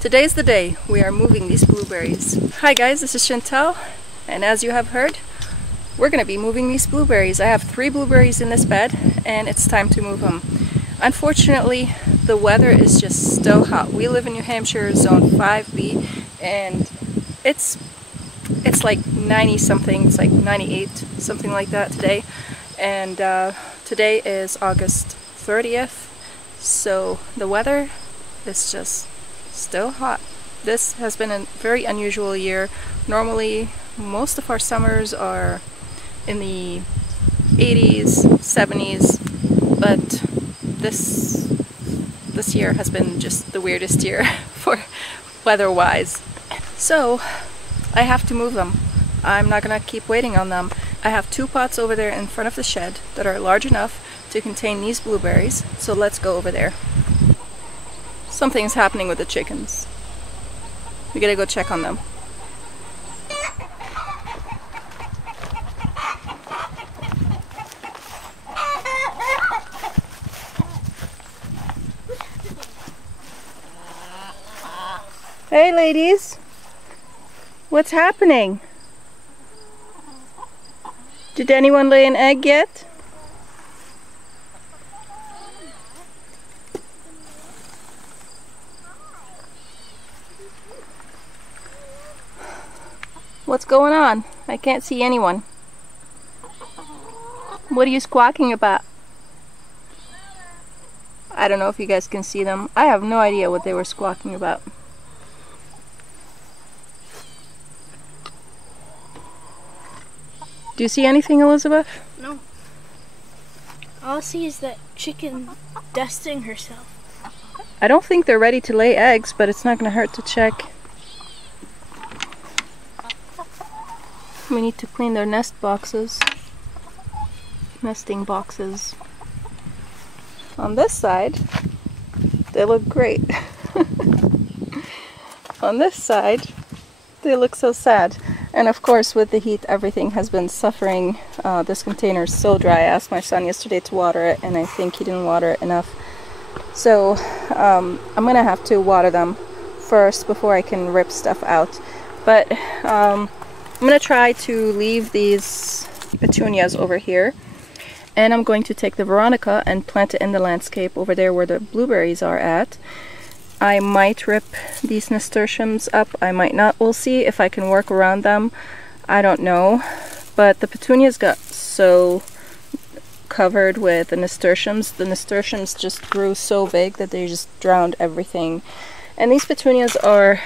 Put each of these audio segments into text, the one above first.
Today's the day we are moving these blueberries. Hi guys, this is Chantal, and as you have heard, we're going to be moving these blueberries. I have 3 blueberries in this bed and it's time to move them. Unfortunately, the weather is just still hot. We live in New Hampshire, zone 5B, and it's like 90 something, it's like 98, something like that today. And today is August 30th, so the weather is just still hot. This has been a very unusual year. Normally, most of our summers are in the 80s, 70s, but this year has been just the weirdest year for weather-wise. So I have to move them. I'm not gonna keep waiting on them. I have 2 pots over there in front of the shed that are large enough to contain these blueberries, so let's go over there. Something's happening with the chickens. We gotta go check on them. Hey ladies, what's happening? Did anyone lay an egg yet? What's going on? I can't see anyone. What are you squawking about? I don't know if you guys can see them. I have no idea what they were squawking about. Do you see anything, Elizabeth? No. All I see is that chicken dusting herself. I don't think they're ready to lay eggs, but it's not going to hurt to check. We need to clean their nest boxes. Nesting boxes. On this side, they look great. On this side, they look so sad. And of course, with the heat, everything has been suffering. This container is so dry. I asked my son yesterday to water it, and I think he didn't water it enough. So I'm gonna have to water them first before I can rip stuff out. But I'm gonna try to leave these petunias over here, and I'm going to take the veronica and plant it in the landscape over there where the blueberries are at. I might rip these nasturtiums up, I might not. We'll see if I can work around them. I don't know. But the petunias got so covered with the nasturtiums. The nasturtiums just grew so big that they just drowned everything. And these petunias are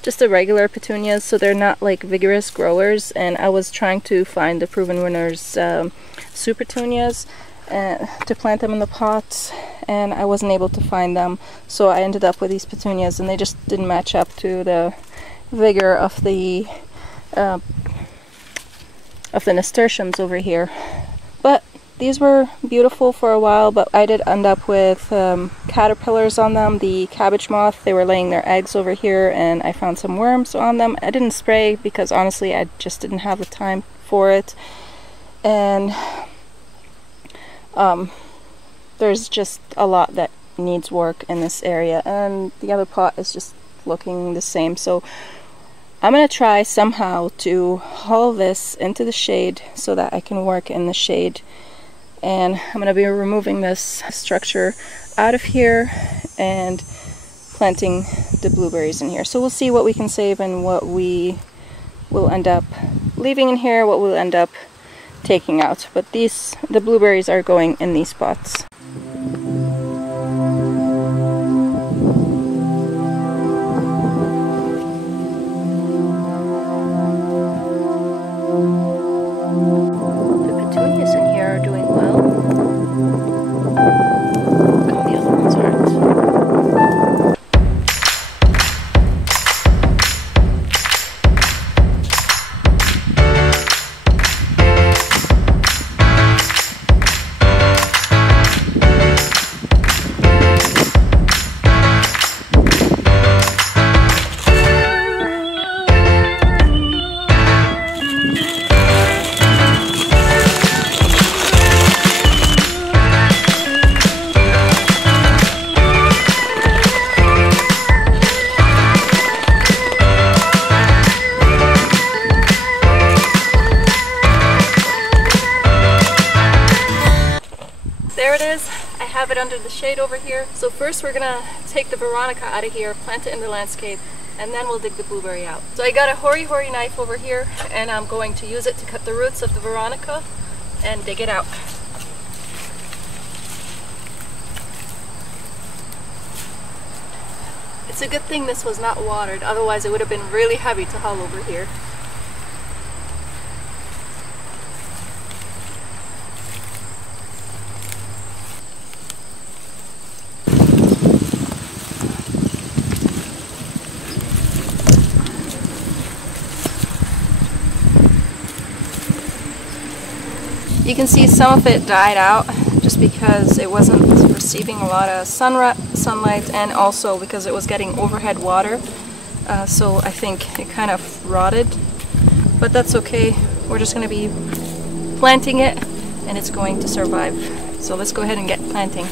just the regular petunias, so they're not like vigorous growers. And I was trying to find the Proven Winners super petunias to plant them in the pots, and I wasn't able to find them, so I ended up with these petunias, and they just didn't match up to the vigor of the nasturtiums over here. But these were beautiful for a while, but I did end up with caterpillars on them. The cabbage moth, they were laying their eggs over here, and I found some worms on them. I didn't spray because honestly I just didn't have the time for it. And there's just a lot that needs work in this area, and the other pot is just looking the same. So I'm gonna try somehow to haul this into the shade so that I can work in the shade. And I'm gonna be removing this structure out of here and planting the blueberries in here. So we'll see what we can save and what we will end up leaving in here, what we'll end up taking out. But the blueberries are going in these pots. The petunias in here are doing well. How the other ones aren't. under the shade over here. So first we're gonna take the veronica out of here, plant it in the landscape, and then we'll dig the blueberry out. So I got a hoary knife over here, and I'm going to use it to cut the roots of the veronica and dig it out. It's a good thing this was not watered, otherwise it would have been really heavy to haul over here. You can see some of it died out just because it wasn't receiving a lot of sunlight, and also because it was getting overhead water. So I think it kind of rotted, but that's okay. We're just going to be planting it and it's going to survive. So let's go ahead and get planting.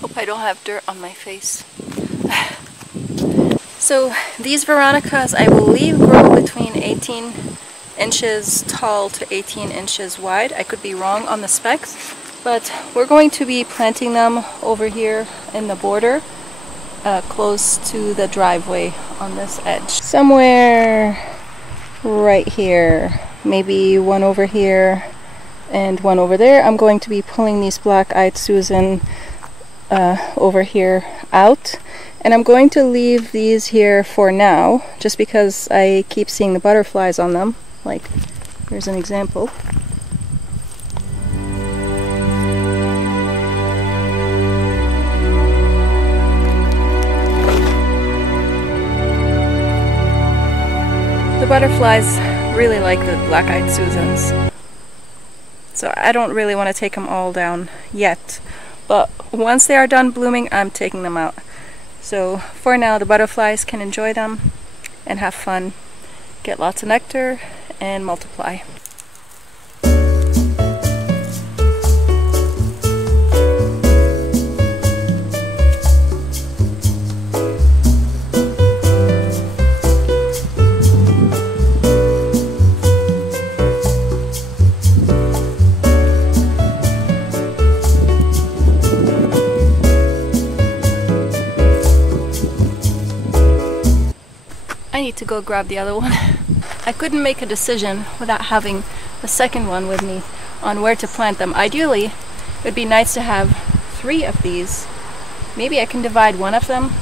Hope I don't have dirt on my face. So these veronicas, I believe, grow between 18 inches tall to 18 inches wide. I could be wrong on the specs, but we're going to be planting them over here in the border, close to the driveway on this edge. Somewhere right here, maybe one over here and one over there. I'm going to be pulling these black-eyed Susan over here out, and I'm going to leave these here for now just because I keep seeing the butterflies on them. Like, here's an example. The butterflies really like the black-eyed Susans, so I don't really want to take them all down yet, but once they are done blooming, I'm taking them out. So for now, the butterflies can enjoy them and have fun, get lots of nectar, and multiply. I need to go grab the other one. I couldn't make a decision without having the second one with me on where to plant them. Ideally, it would be nice to have 3 of these. Maybe I can divide one of them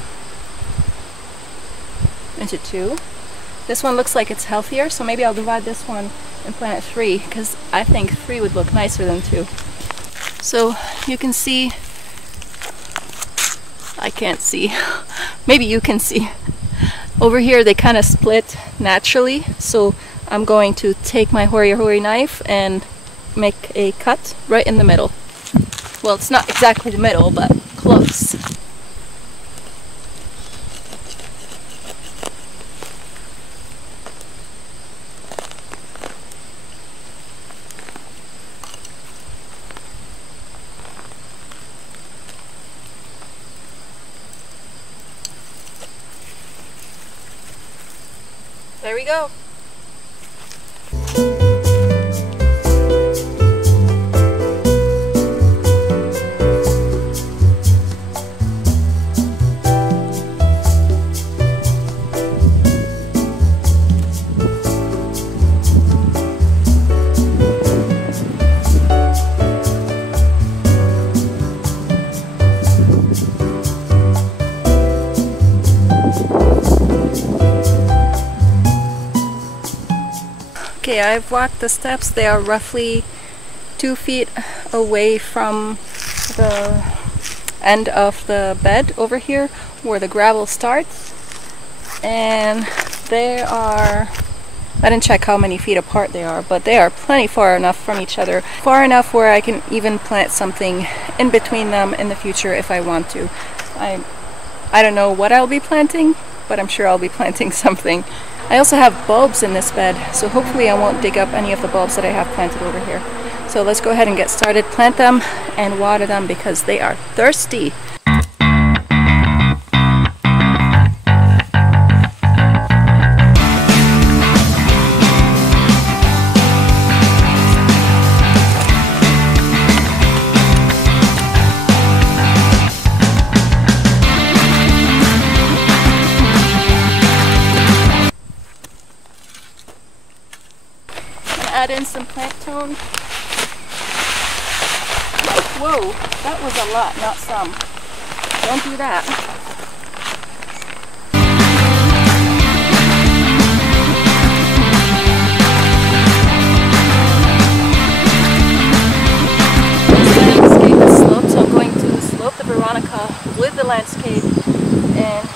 into 2. This one looks like it's healthier, so maybe I'll divide this one and plant 3, because I think 3 would look nicer than 2. So you can see, I can't see, maybe you can see. Over here they kind of split naturally, so I'm going to take my hoary knife and make a cut right in the middle. Well, it's not exactly the middle, but close. There we go. Okay, I've walked the steps. They are roughly 2 feet away from the end of the bed over here where the gravel starts, and they are, I didn't check how many feet apart they are, but they are plenty far enough from each other, far enough where I can even plant something in between them in the future if I want to. I don't know what I'll be planting, but I'm sure I'll be planting something. I also have bulbs in this bed, so hopefully I won't dig up any of the bulbs that I have planted over here. So let's go ahead and get started, plant them and water them because they are thirsty. add in some plant tone. Whoa, that was a lot, not some. Don't do that. This landscape is sloped, so I'm going to slope the veronica with the landscape, and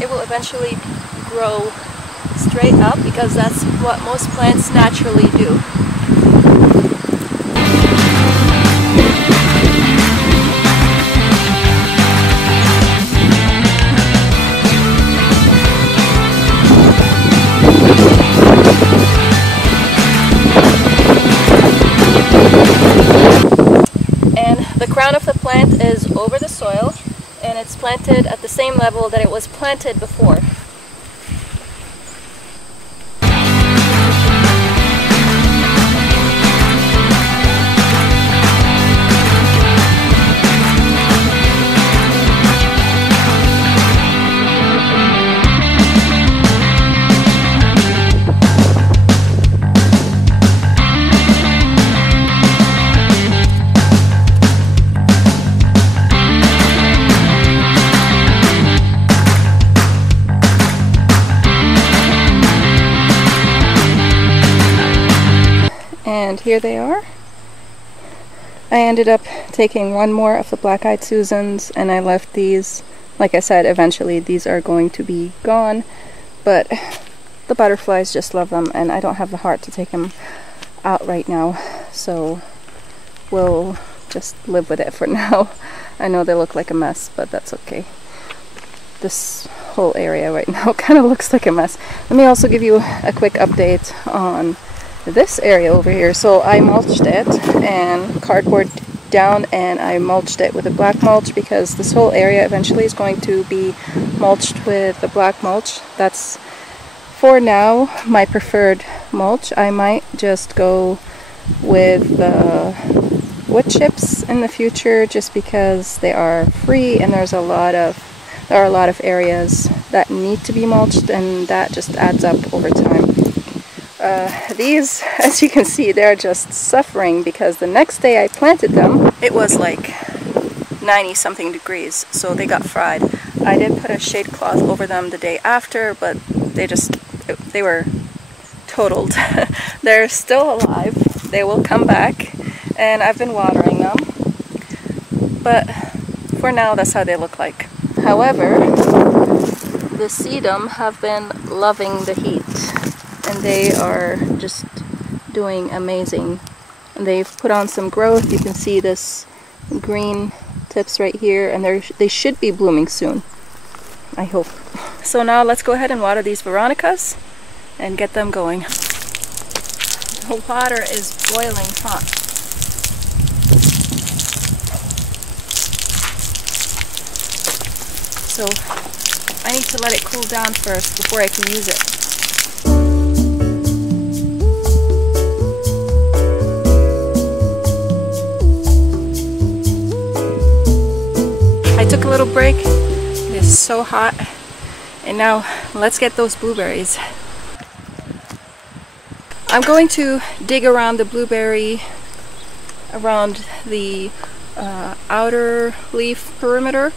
it will eventually grow straight up because that's what most plants naturally do. And the crown of the plant is over the soil, and it's planted at the same level that it was planted before. And here they are. I ended up taking one more of the black-eyed Susans, and I left these. Like I said, eventually these are going to be gone, but the butterflies just love them, and I don't have the heart to take them out right now, so we'll just live with it for now. I know they look like a mess, but that's okay. This whole area right now kind of looks like a mess. Let me also give you a quick update on this area over here. So I mulched it and cardboard down, and I mulched it with a black mulch because this whole area eventually is going to be mulched with the black mulch. That's for now my preferred mulch. I might just go with wood chips in the future just because they are free, and there are a lot of areas that need to be mulched, and that just adds up over time. These, as you can see, they're just suffering because the next day I planted them, it was like 90 something degrees, so they got fried. I did put a shade cloth over them the day after, but they were totaled. They're still alive. They will come back, and I've been watering them, but for now that's how they look like. However, the sedum have been loving the heat, and they are just doing amazing. And they've put on some growth. You can see this green tips right here, and they should be blooming soon, I hope. So now let's go ahead and water these veronicas and get them going. The water is boiling hot. So I need to let it cool down first before I can use it. I took a little break. It is so hot, and now let's get those blueberries. I'm going to dig around the blueberry, around the outer leaf perimeter,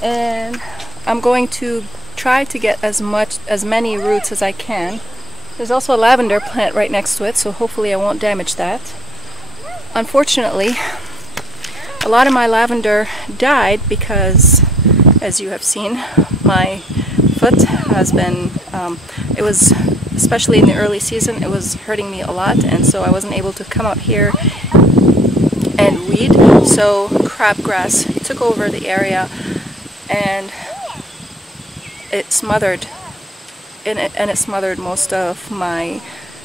and I'm going to try to get as many roots as I can. There's also a lavender plant right next to it, so hopefully I won't damage that. Unfortunately, a lot of my lavender died because, as you have seen, my foot has been, it was, especially in the early season, it was hurting me a lot, and so I wasn't able to come out here and weed. So crabgrass took over the area, and it smothered most of my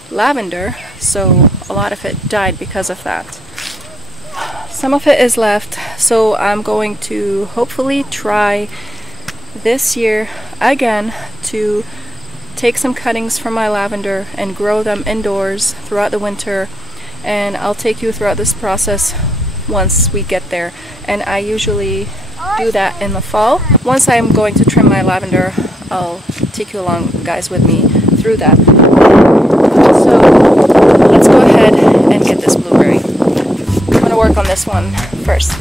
lavender, so a lot of it died because of that. Some of it is left, so I'm going to hopefully try this year again to take some cuttings from my lavender and grow them indoors throughout the winter, and I'll take you throughout this process once we get there. And I usually do that in the fall. Once I'm going to trim my lavender, I'll take you along, guys, with me through that. So let's go ahead and get this blueberry. I'm going to work on this one first.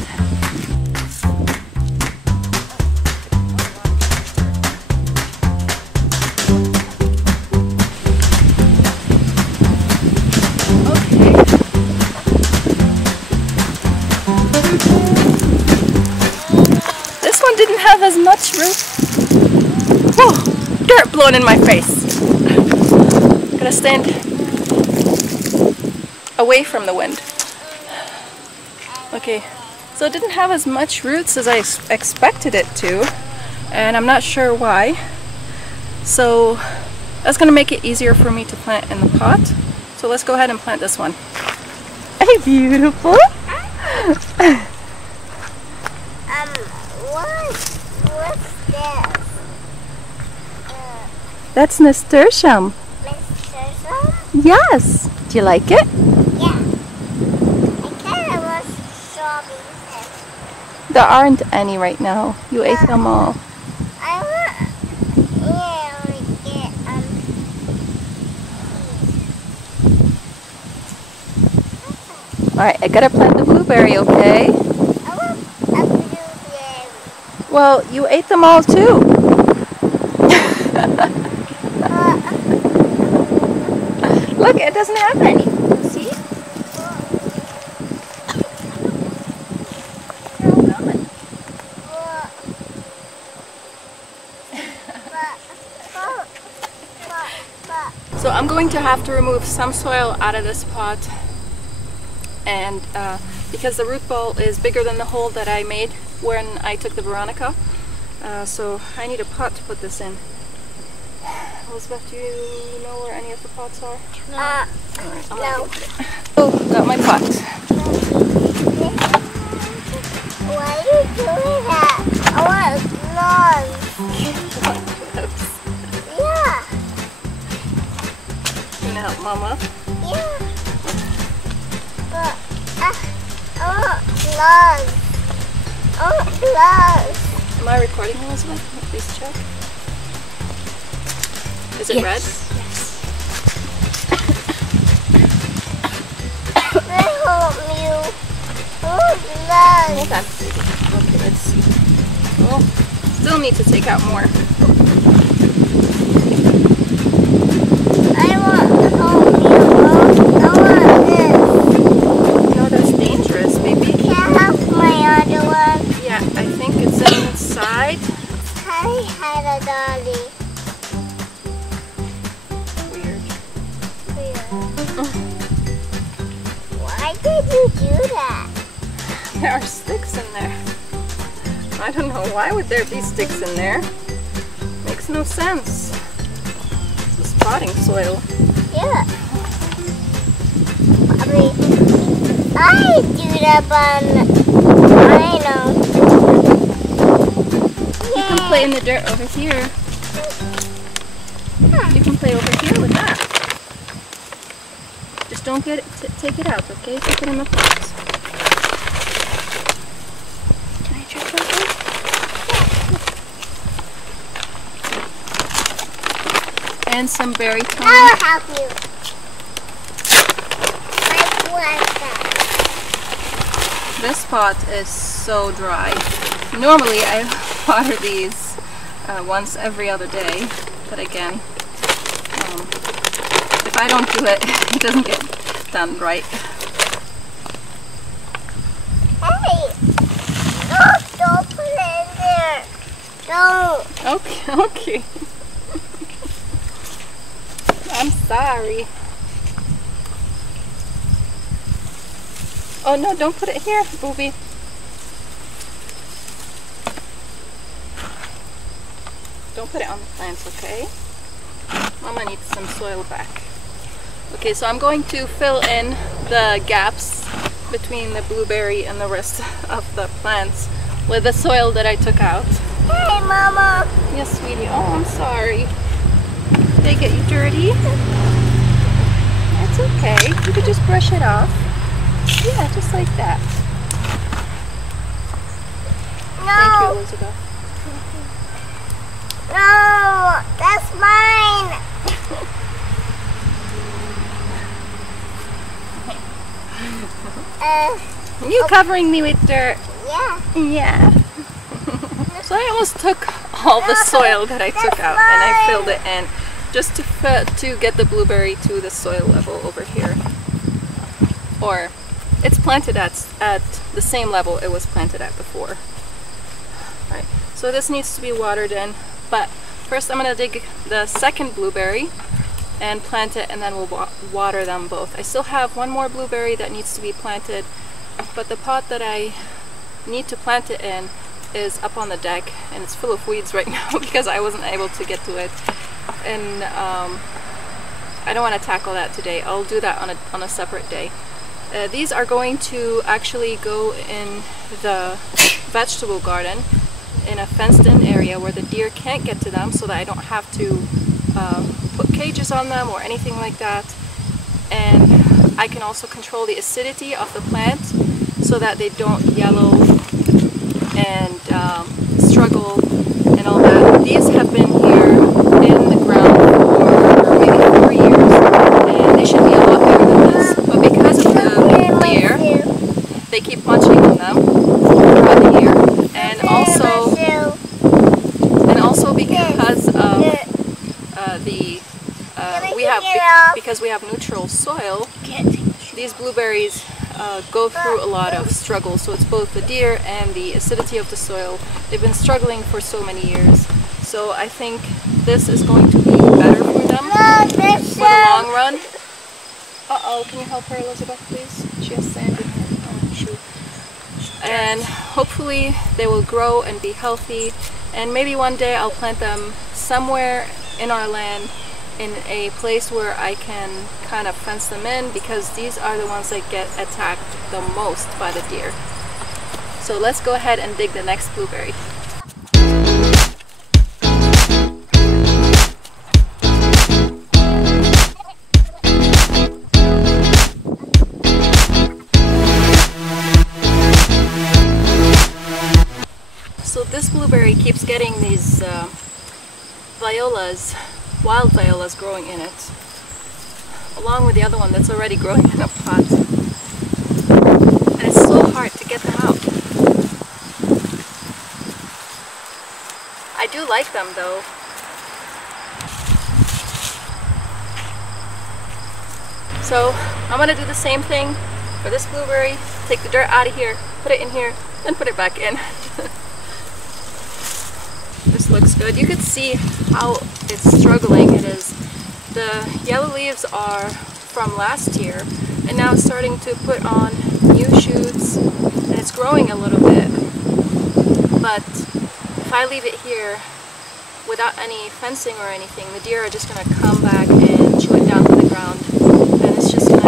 Didn't have as much root. Oh, dirt blowing in my face. Gotta stand away from the wind. Okay, so it didn't have as much roots as I expected it to, and I'm not sure why. So that's gonna make it easier for me to plant in the pot. So let's go ahead and plant this one. Hey, beautiful. What's this? That's nasturtium. Nasturtium? Yes. Do you like it? Yeah. I kind of want strawberries. There aren't any right now. You ate them all. I want, Alright, I gotta plant the blueberry, okay? I want a blueberry. Well, you ate them all too. Look, it doesn't have any. See? So I'm going to have to remove some soil out of this pot, and because the root ball is bigger than the hole that I made when I took the veronica, so I need a pot to put this in. Elizabeth, do you know where any of the pots are? No. Alright, I'm No. Oh, got my pot. Why are you doing that? I want gloves. Yeah. You gonna help Mama? Yeah. But I want gloves. I want gloves. Am I recording, Elizabeth? Please check. Is it red? Yes. I hope you. Oh, gloves. Okay, let's see. Well, still need to take out more. I want to help you. I want this. No, that's dangerous, baby. Can I have my other one? Yeah, I think it's inside. I had a dolly. Why did you do that? There are sticks in there. I don't know, why would there be sticks in there? Makes no sense. It's a spotting soil. Yeah. I do that one. I know. You can play in the dirt over here. You can play over here with that. Just don't get it, take it out, okay? Take it in the pot. Can I try something? And some berry thyme. I'll help you. Like that. This pot is so dry. Normally I water these once every other day, but again, if I don't do it, it doesn't get done right. Hey! No, don't put it in there. Don't. Okay, okay. I'm sorry. Oh no, don't put it here, Booby. Don't put it on the plants, okay? Mama needs some soil back. Okay, so I'm going to fill in the gaps between the blueberry and the rest of the plants with the soil that I took out. Hey, Mama. Yes, sweetie. Oh, I'm sorry. Did I get you dirty? That's okay. You could just brush it off. Yeah, just like that. No. Thank you, Elizabeth. No, that's mine. Are you covering me with dirt? Yeah. Yeah. So I almost took all the soil that I took out and I filled it in just to get the blueberry to the soil level over here. Or it's planted at the same level it was planted at before. Alright, so this needs to be watered in, but first I'm going to dig the second blueberry and plant it, and then we'll water them both. I still have one more blueberry that needs to be planted, but the pot that I need to plant it in is up on the deck and it's full of weeds right now because I wasn't able to get to it, and I don't want to tackle that today. I'll do that on a separate day. These are going to actually go in the vegetable garden in a fenced in area where the deer can't get to them, so that I don't have to put cages on them or anything like that. And I can also control the acidity of the plant so that they don't yellow and struggle and all that. These have been here in the ground for maybe 4 years and they should be a lot better than this. But because of the deer, they keep munching on them throughout the year. And also because of because we have neutral soil, these blueberries go through a lot of struggle. So it's both the deer and the acidity of the soil. They've been struggling for so many years. So I think this is going to be better for them for the long run. Uh-oh, can you help her, Elizabeth, please? She has sand in her shoe. And hopefully they will grow and be healthy, and maybe one day I'll plant them somewhere in our land in a place where I can kind of fence them in, because these are the ones that get attacked the most by the deer. So let's go ahead and dig the next blueberry. So this blueberry keeps getting these violas, wild violas growing in it, along with the other one that's already growing in a pot. And it's so hard to get them out. I do like them though. So I'm gonna do the same thing for this blueberry, take the dirt out of here, put it in here, then put it back in. This looks good. You could see how it's struggling. It is. The yellow leaves are from last year, and now it's starting to put on new shoots, and it's growing a little bit. But if I leave it here without any fencing or anything, the deer are just going to come back and chew it down to the ground, and it's just going to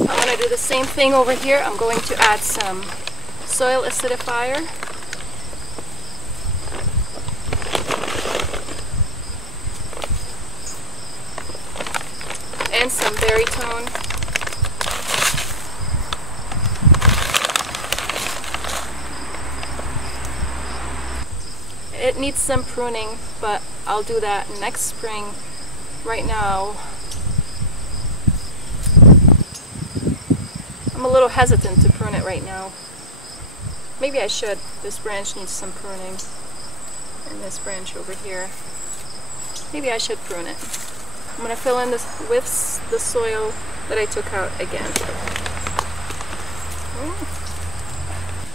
I'm going to do the same thing over here. I'm going to add some soil acidifier. And some baritone. It needs some pruning, but I'll do that next spring. Right now, I'm a little hesitant to prune it right now. Maybe I should. This branch needs some pruning. And this branch over here. Maybe I should prune it. I'm going to fill in this with the soil that I took out again.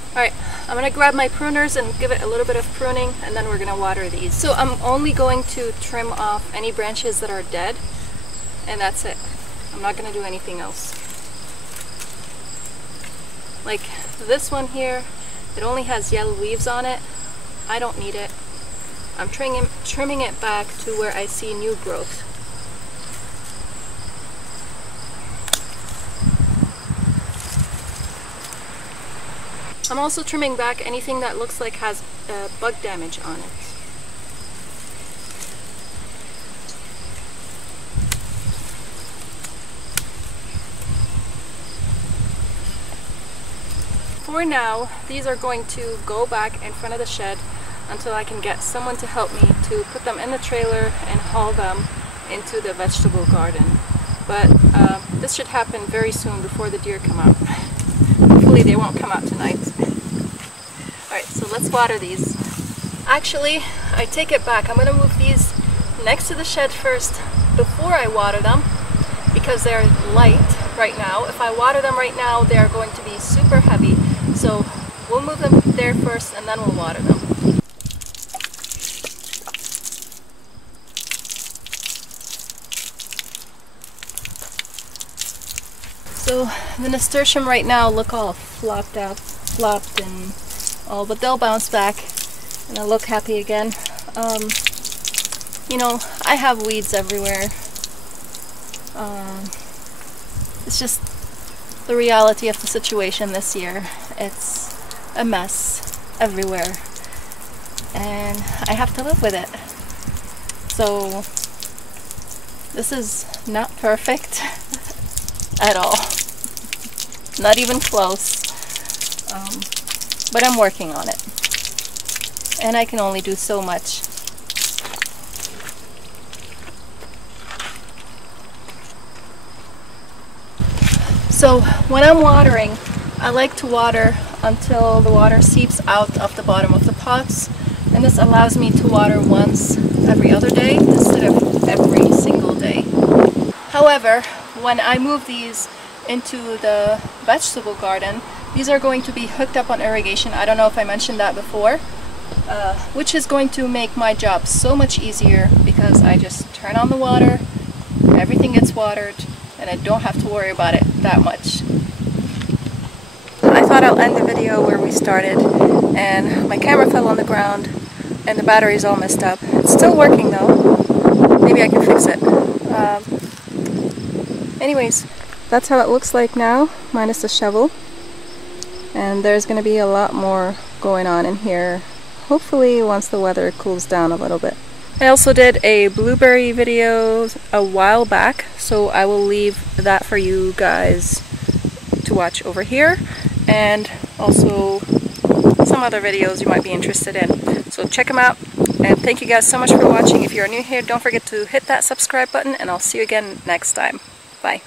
Alright, I'm going to grab my pruners and give it a little bit of pruning, and then we're going to water these. So I'm only going to trim off any branches that are dead, and that's it. I'm not going to do anything else. Like this one here, it only has yellow leaves on it. I don't need it. I'm trimming it back to where I see new growth. I'm also trimming back anything that looks like has bug damage on it. For now, these are going to go back in front of the shed until I can get someone to help me to put them in the trailer and haul them into the vegetable garden. but this should happen very soon before the deer come out. Hopefully they won't come out tonight. Alright, so let's water these. Actually, I take it back. I'm going to move these next to the shed first before I water them, because they're light right now. If I water them right now, they are going to be super heavy. So we'll move them there first and then we'll water them. So the nasturtium right now look all flopped and all, but they'll bounce back and I'll look happy again. You know, I have weeds everywhere. It's just the reality of the situation this year. It's a mess everywhere and I have to live with it. So this is not perfect at all. Not even close. But I'm working on it. And I can only do so much. So when I'm watering, I like to water until the water seeps out of the bottom of the pots, and this allows me to water once every other day instead of every single day. However, when I move these into the vegetable garden, these are going to be hooked up on irrigation. I don't know if I mentioned that before, which is going to make my job so much easier because I just turn on the water, everything gets watered, and I don't have to worry about it that much. I thought I'll end the video where we started, and my camera fell on the ground and the battery's all messed up. It's still working though. Maybe I can fix it. Anyways, that's how it looks like now, minus the shovel. And there's going to be a lot more going on in here, hopefully once the weather cools down a little bit. I also did a blueberry video a while back, so I will leave that for you guys to watch over here, and also some other videos you might be interested in. So check them out, and thank you guys so much for watching. If you're new here, don't forget to hit that subscribe button, and I'll see you again next time. Bye.